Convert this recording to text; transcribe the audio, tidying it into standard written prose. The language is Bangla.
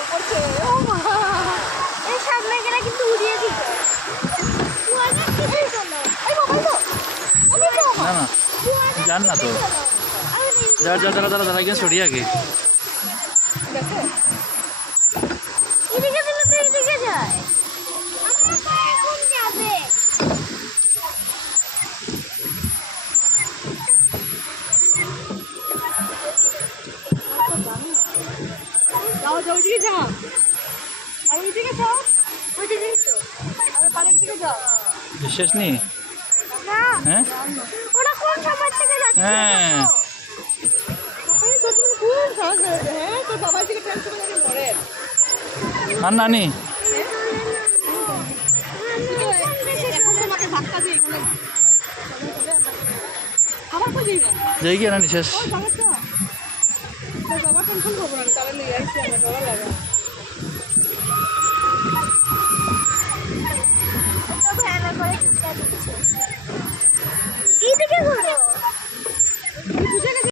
জল পড়ছে। ও মা, এই সাত মেঘেরা কিন্তু উড়িয়ে দিবে। এই মোবাইল তো আমি তো না না জান না তো যা যা দাঁড়া দাঁড়া দাঁড়া গিয়ে সরিয়ে আগে দেখো এদিকে দিলে তো এদিকে যায়। আমরা তো এখন যাবে। যাও যাও ওইদিকে যাও, আর ওইদিকে যাও, ওইদিকে তো আর পানির দিকে যাও। শেষ নেই না, হ্যাঁ ওরা কোন সময় থেকে যাচ্ছে? হ্যাঁ। দেখো। সবাই তো তুমি খুব সাহস করেছে। হ্যাঁ তো সবাই থেকে টেনশন করে মরে। আর নানি এখন তোমাকে ধাক্কা দিয়ে এখানে আবার কই যাই না। যাই গিয়ে নানি শেষ ওই সমস্যা তো বাবা টেনশন করবো না, তাহলে লিয়ে আসছি আমরা ডরা লাগে। একটা ভ্যানে করে ঢুকে দিচ্ছে।